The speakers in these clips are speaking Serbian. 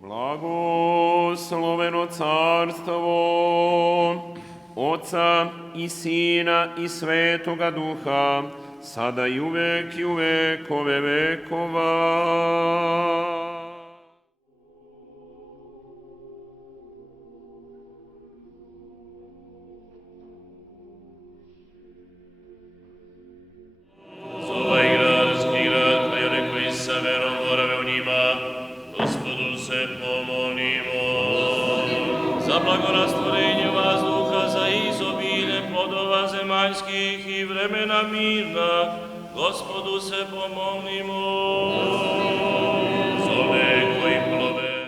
Blagosloveno carstvo Oca i Sina i Svetoga Duha, sada i uvek i u vekove vekova. Blagorastvorenje vazduha, za izobilje plodova zemaljskih i vremena mirna, Gospodu se pomolimo. Zove koji plove.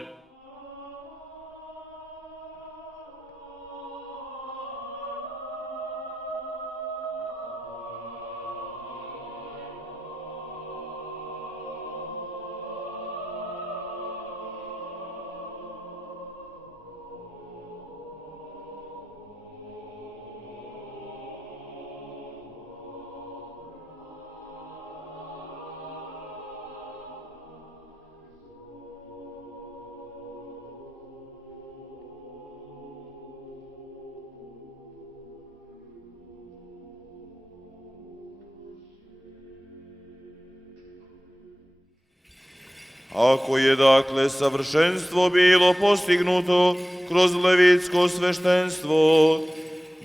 Ako je dakle savršenstvo bilo postignuto kroz levitsko sveštenstvo,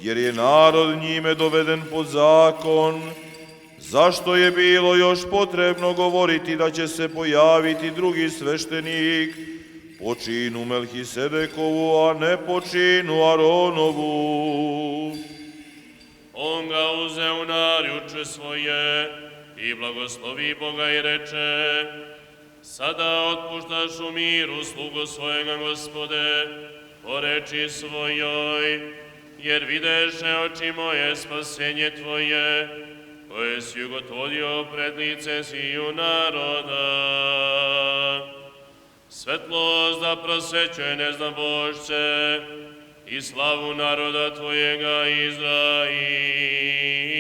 jer je narod njime doveden pod zakon, zašto je bilo još potrebno govoriti da će se pojaviti drugi sveštenik po činu Melhisedekovu, a ne po činu Aronovu? On ga uze u narjuče svoje i blagoslovi Boga i reče: Sada otpuštaš u miru slugu svojega, Gospode, po reči svojoj, jer videše oči moje spasenje Tvoje, koje si ugotovio pred lice sviju naroda. Svetlost da prosvećuje neznabošce i slavu naroda Tvojega Izraila.